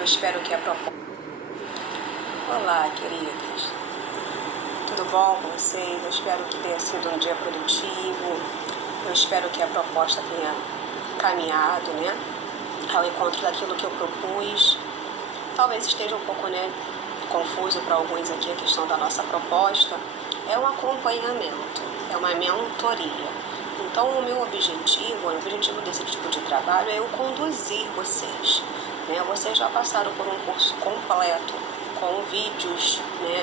Eu espero que a proposta... Olá, queridos. Tudo bom com vocês? Eu espero que tenha sido um dia produtivo. Eu espero que a proposta tenha caminhado, né, ao encontro daquilo que eu propus. Talvez esteja um pouco, confuso para alguns aqui a questão da nossa proposta. É um acompanhamento, é uma mentoria. Então, o meu objetivo, o objetivo desse tipo de trabalho é eu conduzir vocês. Vocês já passaram por um curso completo, com vídeos,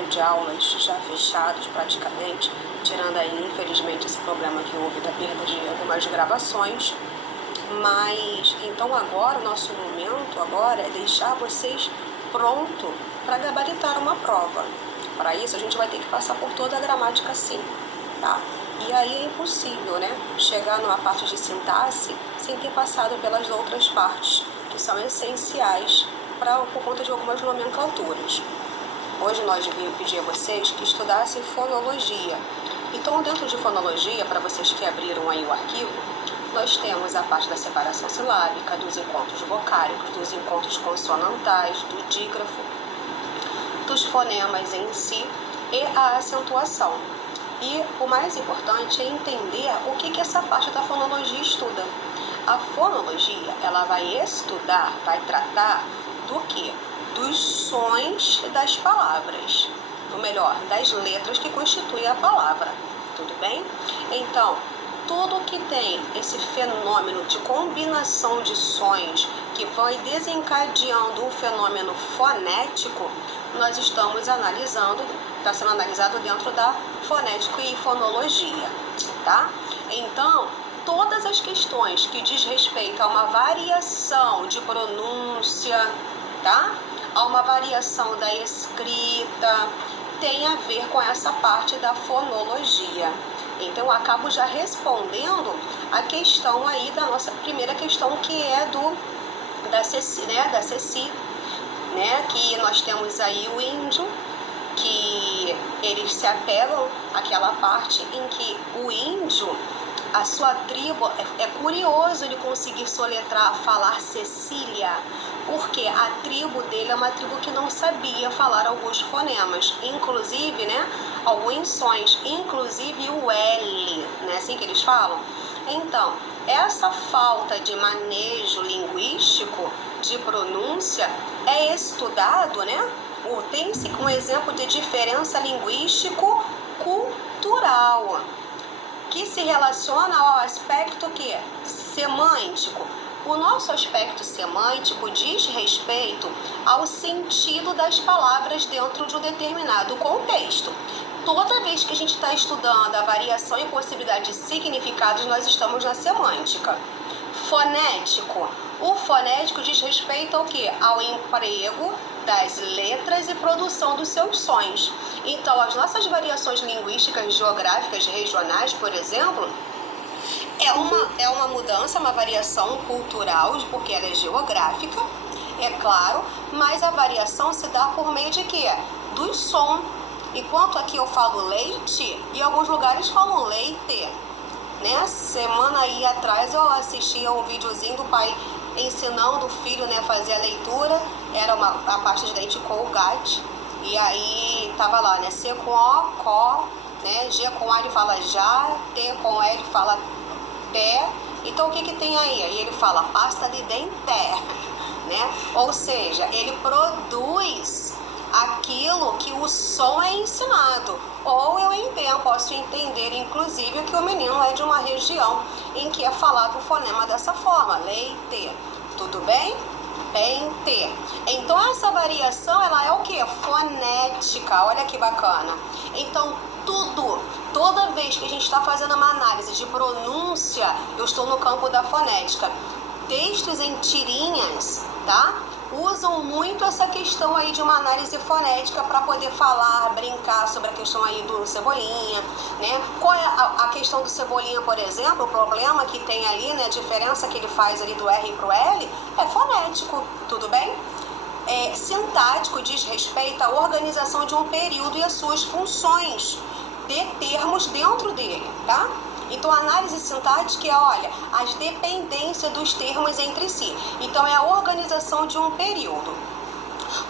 de aulas já fechados praticamente, tirando aí, infelizmente, esse problema que houve da perda de algumas gravações. Mas, então agora, o nosso momento agora é deixar vocês pronto para gabaritar uma prova. Para isso, a gente vai ter que passar por toda a gramática sim, tá? E aí é impossível, chegar numa parte de sintaxe sem ter passado pelas outras partes, que são essenciais por conta de algumas nomenclaturas. Hoje nós vimos pedir a vocês que estudassem fonologia. Então, dentro de fonologia, para vocês que abriram aí o arquivo, nós temos a parte da separação silábica, dos encontros vocálicos, dos encontros consonantais, do dígrafo, dos fonemas em si e a acentuação. E o mais importante é entender o que essa parte da fonologia estuda. A fonologia, ela vai estudar, vai tratar do quê? Dos sons das palavras, ou melhor, das letras que constituem a palavra, tudo bem? Então, tudo que tem esse fenômeno de combinação de sons que vai desencadeando um fenômeno fonético, nós estamos analisando, está sendo analisado dentro da fonética e fonologia, tá? Então, todas as questões que diz respeito a uma variação de pronúncia, tá? A uma variação da escrita, tem a ver com essa parte da fonologia. Então, eu acabo já respondendo a questão aí da nossa primeira questão, que é da Ceci, que nós temos aí o índio, que eles se apegam àquela parte em que o índio, a sua tribo, é curioso ele conseguir soletrar, falar Cecília, porque a tribo dele é uma tribo que não sabia falar alguns fonemas, inclusive, alguns sons, inclusive o L, assim que eles falam. Então, essa falta de manejo linguístico, de pronúncia, é estudado, tem-se um exemplo de diferença linguístico-cultural, que se relaciona ao aspecto semântico. O nosso aspecto semântico diz respeito ao sentido das palavras dentro de um determinado contexto. Toda vez que a gente está estudando a variação e possibilidade de significados, nós estamos na semântica. Fonético. O fonético diz respeito ao Ao emprego das letras e produção dos seus sons. Então, as nossas variações linguísticas, geográficas, regionais, por exemplo, é uma mudança, uma variação cultural, porque ela é geográfica, é claro, mas a variação se dá por meio de do som. Enquanto aqui eu falo leite, e alguns lugares falam leite. Semana aí atrás eu assisti a um videozinho do pai ensinando o filho a fazer a leitura. Era a pasta de dente Colgate. E aí tava lá, C com O, có, G com A ele fala já, T com E ele fala té. Então o que tem aí? Aí ele fala pasta de dente, Ou seja, ele produz aquilo que o som é ensinado. Ou eu posso entender, inclusive, que o menino é de uma região em que é falado o fonema dessa forma, leite. Tudo bem? Pente. Então, essa variação, ela é fonética. Olha que bacana. Então, toda vez que a gente está fazendo uma análise de pronúncia, eu estou no campo da fonética. Textos em tirinhas, tá? Usam muito essa questão aí de uma análise fonética para poder falar, brincar sobre a questão aí do Cebolinha, Qual é a questão do Cebolinha, por exemplo? O problema que tem ali, a diferença que ele faz ali do R para o L é fonético, tudo bem? Sintático diz respeito à organização de um período e as suas funções de termos dentro dele, tá? Então, a análise sintática é, as dependências dos termos entre si. Então, é a organização de um período.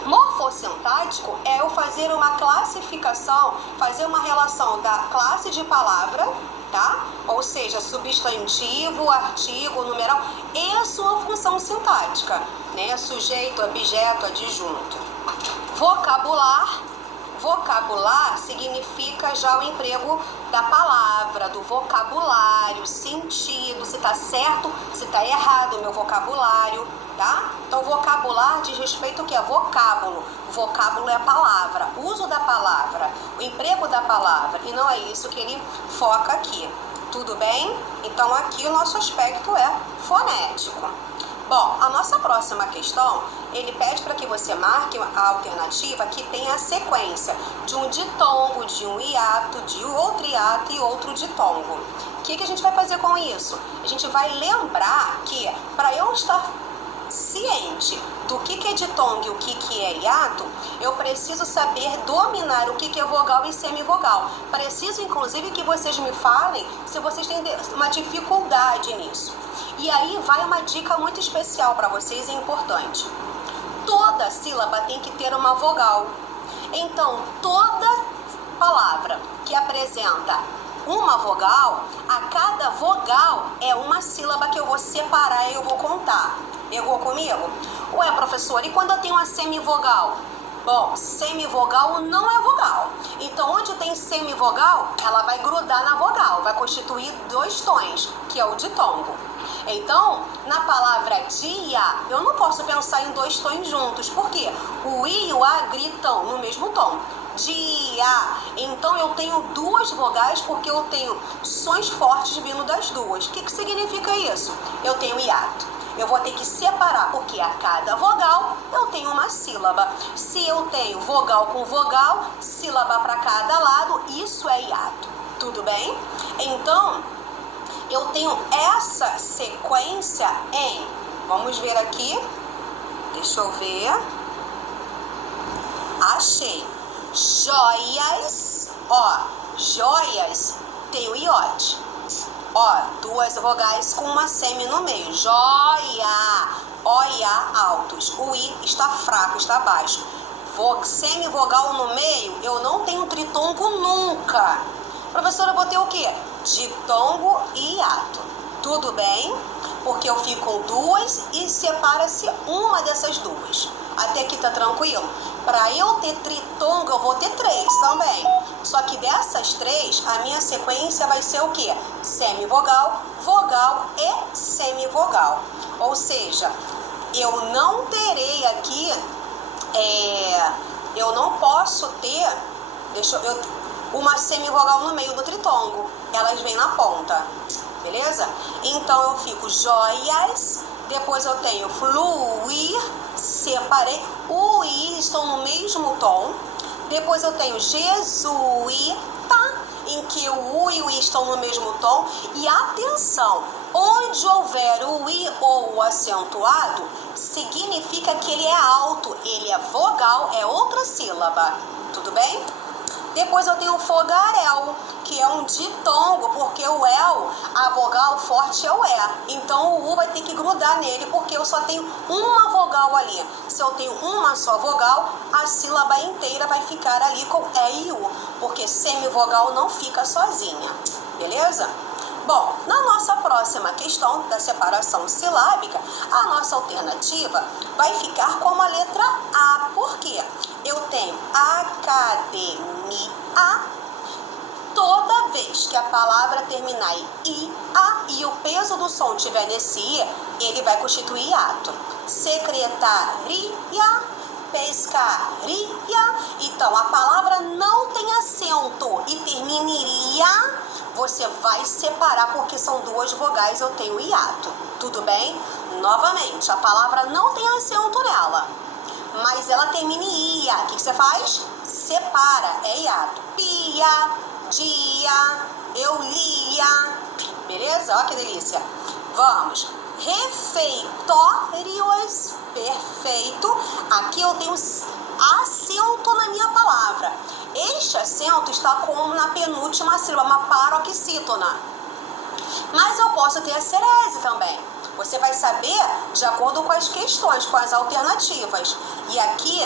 Morfossintático é eu fazer uma classificação, fazer uma relação da classe de palavra, tá? Ou seja, substantivo, artigo, numeral e a sua função sintática, né? Sujeito, objeto, adjunto. Vocabular significa já o emprego da palavra, do vocabulário, sentido, se está certo, se está errado o meu vocabulário, tá? Então, vocabular diz respeito ao que é vocábulo. Vocábulo é a palavra, o uso da palavra, o emprego da palavra, e não é isso que ele foca aqui. Tudo bem? Então, aqui o nosso aspecto é fonético. Bom, a nossa próxima questão, ele pede para que você marque a alternativa que tem a sequência de um ditongo, de um hiato, de outro hiato e outro ditongo. O que a gente vai fazer com isso? A gente vai lembrar que, para eu estar ciente do que é ditongo e o que é hiato, eu preciso saber dominar o que é vogal e semivogal. Preciso, inclusive, que vocês me falem se vocês têm uma dificuldade nisso. E aí vai uma dica muito especial para vocês e importante. Toda sílaba tem que ter uma vogal. Então, toda palavra que apresenta uma vogal, a cada vogal é uma sílaba que eu vou separar e eu vou contar. Pegou comigo? Ué, professora, e quando eu tenho uma semivogal? Bom, semivogal não é vogal. Então, onde tem semivogal, ela vai grudar na vogal, vai constituir dois tons, que é o ditongo. Então, na palavra dia, eu não posso pensar em dois tons juntos. Por quê? O I e o A gritam no mesmo tom. Dia. Então, eu tenho duas vogais porque eu tenho sons fortes vindo das duas. O que significa isso? Eu tenho hiato. Eu vou ter que separar, porque a cada vogal eu tenho uma sílaba. Se eu tenho vogal com vogal, sílaba para cada lado, isso é hiato. Tudo bem? Então, eu tenho essa sequência em... Vamos ver aqui. Deixa eu ver. Achei. Joias. Ó, joias tem o iote. Ó, duas vogais com uma semi no meio. Joia. O e A altos. O I está fraco, está baixo. Semivogal no meio, eu não tenho tritongo nunca. Professora, eu vou ter o quê? Ditongo e hiato. Tudo bem? Porque eu fico com duas e separa-se uma dessas duas. Até aqui tá tranquilo? Para eu ter tritongo, eu vou ter três também. Só que dessas três, a minha sequência vai ser o quê? Semivogal, vogal e semivogal. Ou seja, eu não terei aqui, eu não posso ter, uma semivogal no meio do tritongo. Elas vêm na ponta, beleza? Então eu fico joias, depois eu tenho fluir, separei, o I estão no mesmo tom. Depois eu tenho jesuíta, em que o U e o I estão no mesmo tom. E atenção, onde houver o I ou o acentuado, significa que ele é alto, ele é vogal, é outra sílaba. Tudo bem? Depois eu tenho o fogaréu, que é um ditongo, porque o el, a vogal forte é o E. Então o U vai ter que grudar nele, porque eu só tenho uma vogal ali. Se eu tenho uma só vogal, a sílaba inteira vai ficar ali com E e U, porque semivogal não fica sozinha. Beleza? Bom, na nossa próxima questão da separação silábica, a nossa alternativa vai ficar como a letra A. Por quê? Eu tenho academia. Toda vez que a palavra terminar em I, A e o peso do som estiver nesse I, ele vai constituir hiato. Secretaria, pescaria. Então, a palavra não tem acento e termina em iria, você vai separar porque são duas vogais, eu tenho hiato. Tudo bem? Novamente, a palavra não tem acento nela, mas ela termina em ia. O que você faz? Separa, é hiato. Pia, dia, eu lia. Beleza? Olha que delícia. Vamos. Refeitórios, perfeito. Aqui eu tenho acento na minha palavra. Este acento está como na penúltima sílaba, uma paroxítona. Mas eu posso ter a cerese também. Você vai saber de acordo com as questões, com as alternativas. E aqui,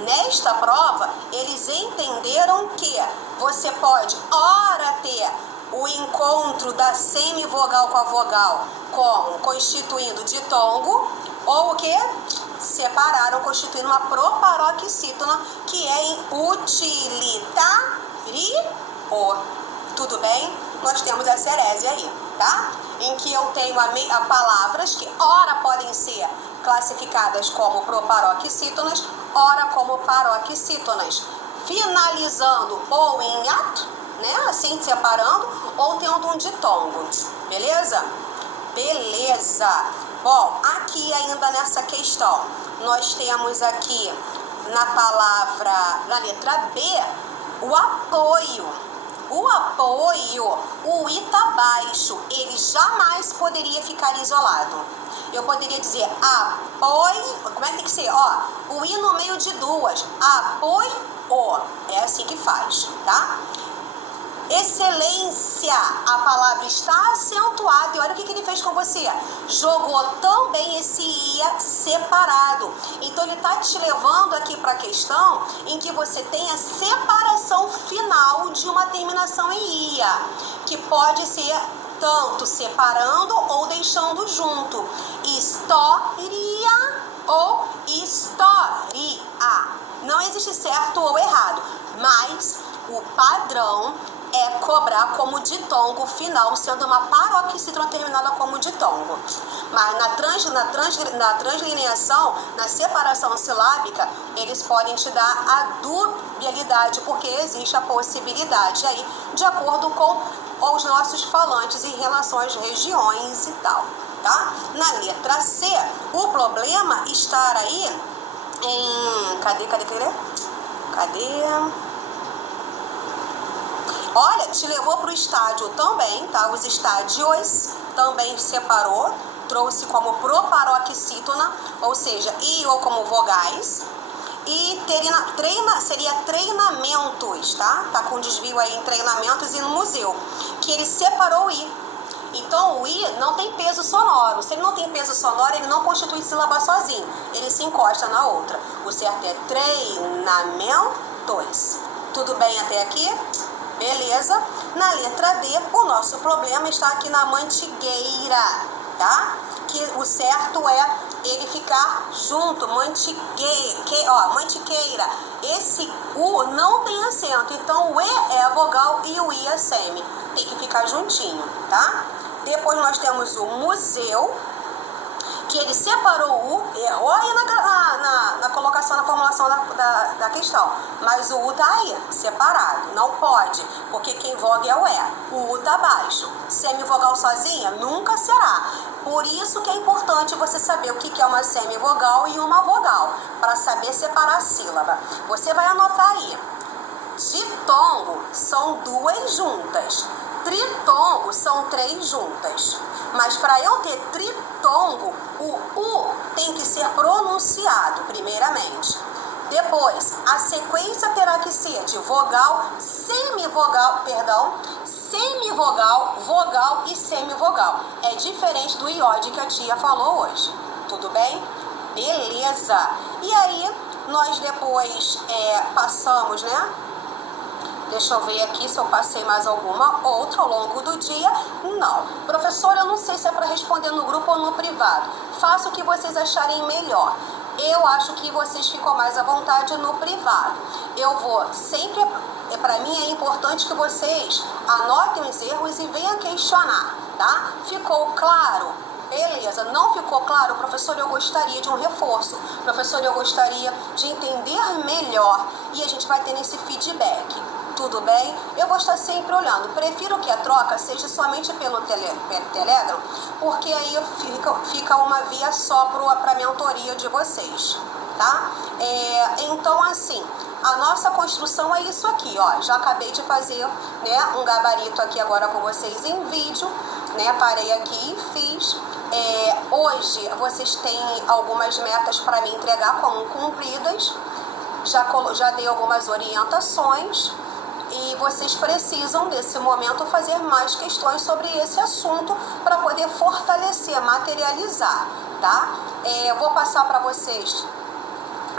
nesta prova, eles entenderam que você pode, ora, ter o encontro da semivogal com a vogal, como constituindo ditongo, ou o que? Separaram, constituindo uma proparoxítona, que é em utilitario. Tudo bem? Nós temos essa heresia aí, tá? Em que eu tenho a palavras que ora podem ser classificadas como proparoxítonas, ora como paroxítonas, finalizando ou em ato, né? Assim, separando, ou tendo um ditongo. Beleza? Beleza. Bom, aqui ainda nessa questão, nós temos aqui na palavra, na letra B, o apoio. O apoio, o I tá baixo, ele jamais poderia ficar isolado. Eu poderia dizer apoio, como é que tem que ser? Ó, o I no meio de duas, apoio, é assim que faz, tá? Excelência, a palavra está acentuada, e olha o que ele fez com você, jogou também esse ia separado. Então ele está te levando aqui para a questão em que você tem a separação final de uma terminação em ia, que pode ser tanto separando ou deixando junto, história ou história. Não existe certo ou errado, mas o padrão é cobrar como ditongo final, sendo uma paroxítona terminada como ditongo. Mas na translineação, na separação silábica, eles podem te dar a dubialidade, porque existe a possibilidade aí, de acordo com os nossos falantes em relação às regiões e tal, tá? Na letra C, o problema está aí em... Cadê? Olha, te levou para o estádio também, tá? Os estádios também separou, trouxe como proparoxítona, ou seja, I ou como vogais. E seria treinamentos, tá? Tá com desvio aí em treinamentos e no museu, que ele separou o I. Então o I não tem peso sonoro. Se ele não tem peso sonoro, ele não constitui sílaba sozinho. Ele se encosta na outra. O certo é treinamentos. Tudo bem até aqui? Beleza? Na letra D, o nosso problema está aqui na mantigueira, tá? Que o certo é ele ficar junto, mantiqueira. Esse U não tem acento, então o E é a vogal e o I é semi. Tem que ficar juntinho, tá? Depois nós temos o museu, que ele separou o U, errou aí na colocação, na formulação da questão, mas o U tá aí, separado, não pode, porque quem voga é o E, o U tá baixo, semivogal sozinha nunca será, por isso que é importante você saber o que é uma semivogal e uma vogal, para saber separar a sílaba. Você vai anotar aí, ditongo são 2 juntas, tritongo são 3 juntas. Mas para eu ter tritongo, o U tem que ser pronunciado primeiramente. Depois, a sequência terá que ser de vogal, semivogal, vogal e semivogal. É diferente do iode que a tia falou hoje. Tudo bem? Beleza. E aí, nós depois passamos, né? Deixa eu ver aqui se eu passei mais alguma outra ao longo do dia. Não. Professora, eu não sei se é para responder no grupo ou no privado. Faça o que vocês acharem melhor. Eu acho que vocês ficam mais à vontade no privado. Eu vou sempre... Para mim é importante que vocês anotem os erros e venham questionar, tá? Ficou claro? Beleza, não ficou claro? Professor, eu gostaria de um reforço. Professor, eu gostaria de entender melhor. E a gente vai tendo esse feedback. Tudo bem? Eu vou estar sempre olhando. Prefiro que a troca seja somente pelo Telegram, porque aí fica uma via só para a mentoria de vocês, tá? Então, assim, a nossa construção é isso aqui, ó. Já acabei de fazer, né, um gabarito aqui agora com vocês em vídeo, né? Parei aqui e fiz. Hoje vocês têm algumas metas para me entregar como cumpridas. Já dei algumas orientações. E vocês precisam, nesse momento, fazer mais questões sobre esse assunto para poder fortalecer, materializar, tá? Eu vou passar para vocês,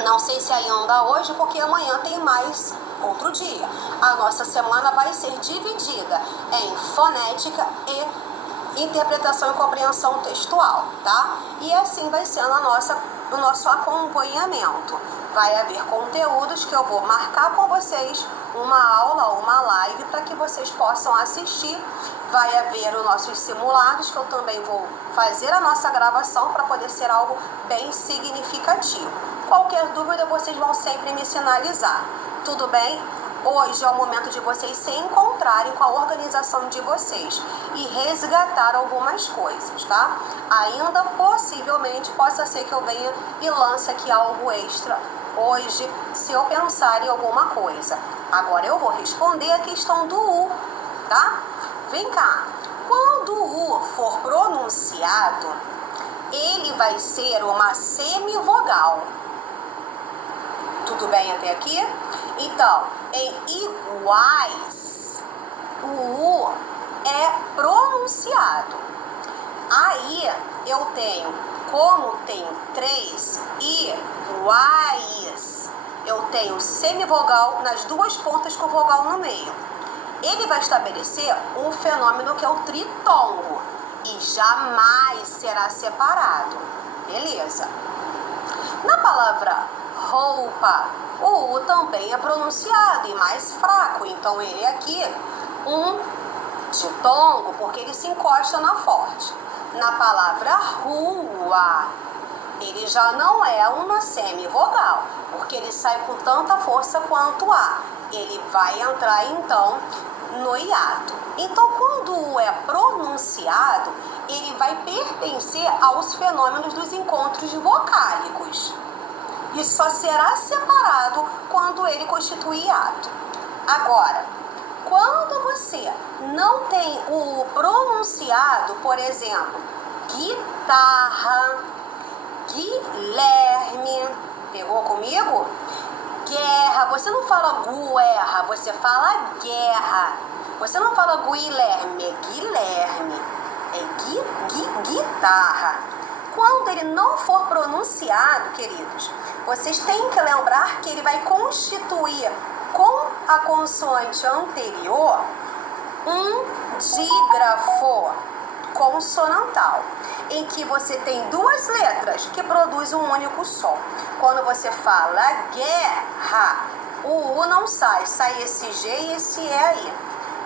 não sei se ainda hoje, porque amanhã tem mais outro dia. A nossa semana vai ser dividida em fonética e interpretação e compreensão textual, tá? E assim vai sendo o nosso acompanhamento. Vai haver conteúdos que eu vou marcar com vocês, uma aula ou uma live para que vocês possam assistir. Vai haver os nossos simulados, que eu também vou fazer a nossa gravação para poder ser algo bem significativo. Qualquer dúvida, vocês vão sempre me sinalizar. Tudo bem? Hoje é o momento de vocês se encontrarem com a organização de vocês e resgatar algumas coisas, tá? Ainda possivelmente possa ser que eu venha e lance aqui algo extra hoje, se eu pensar em alguma coisa. Agora eu vou responder a questão do U, tá? Vem cá. Quando o U for pronunciado, ele vai ser uma semivogal. Tudo bem até aqui? Então, em iguais, o U é pronunciado. Aí eu tenho, como tenho 3 iguais, eu tenho semivogal nas duas pontas com vogal no meio. Ele vai estabelecer um fenômeno que é o tritongo e jamais será separado. Beleza? Na palavra roupa, o U também é pronunciado e mais fraco, então ele é aqui um ditongo, porque ele se encosta na forte. Na palavra rua, ele já não é uma semivogal, porque ele sai com tanta força quanto A. Ele vai entrar, então, no hiato. Então, quando o U é pronunciado, ele vai pertencer aos fenômenos dos encontros vocálicos. E só será separado quando ele constitui hiato. Agora, quando você não tem o pronunciado, por exemplo, guitarra, Guilherme, pegou comigo? Guerra, você não fala guerra, você fala guerra. Você não fala Guilherme, é Guilherme, é guitarra. Quando ele não for pronunciado, queridos, vocês têm que lembrar que ele vai constituir com a consoante anterior um dígrafo consonantal, em que você tem duas letras que produzem um único som. Quando você fala guerra, o U não sai, sai esse G e esse E aí.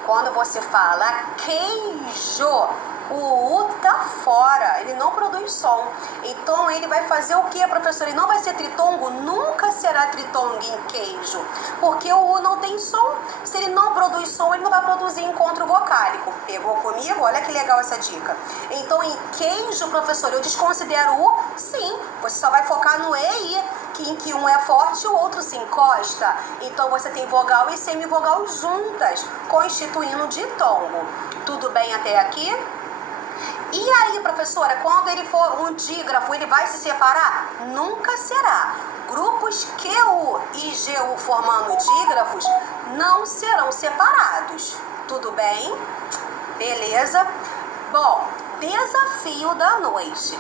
Quando você fala queijo, o U tá fora, ele não produz som. Então ele vai fazer o que, professor? Ele não vai ser tritongo? Nunca será tritongo em queijo, porque o U não tem som. Se ele não produz som, ele não vai produzir encontro vocálico. Pegou comigo? Olha que legal essa dica. Então em queijo, professor, eu desconsidero o U? Sim, você só vai focar no E e I, em que um é forte e o outro se encosta. Então você tem vogal e semivogal juntas, constituindo ditongo. Tudo bem até aqui? E aí, professora, quando ele for um dígrafo, ele vai se separar? Nunca será. Grupos QU e GU formando dígrafos não serão separados. Tudo bem? Beleza? Bom, desafio da noite.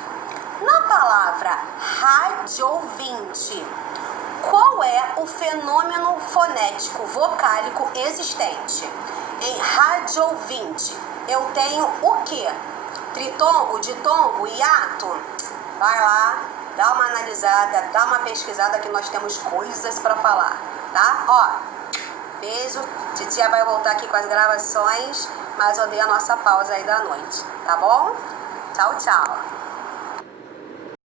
Na palavra rádio ouvinte, qual é o fenômeno fonético vocálico existente? Em rádio ouvinte, eu tenho o quê? Tritongo, ditongo, hiato? Vai lá, dá uma analisada, dá uma pesquisada que nós temos coisas para falar, tá? Ó, beijo, titia vai voltar aqui com as gravações, mas eu dei a nossa pausa aí da noite, tá bom? Tchau, tchau.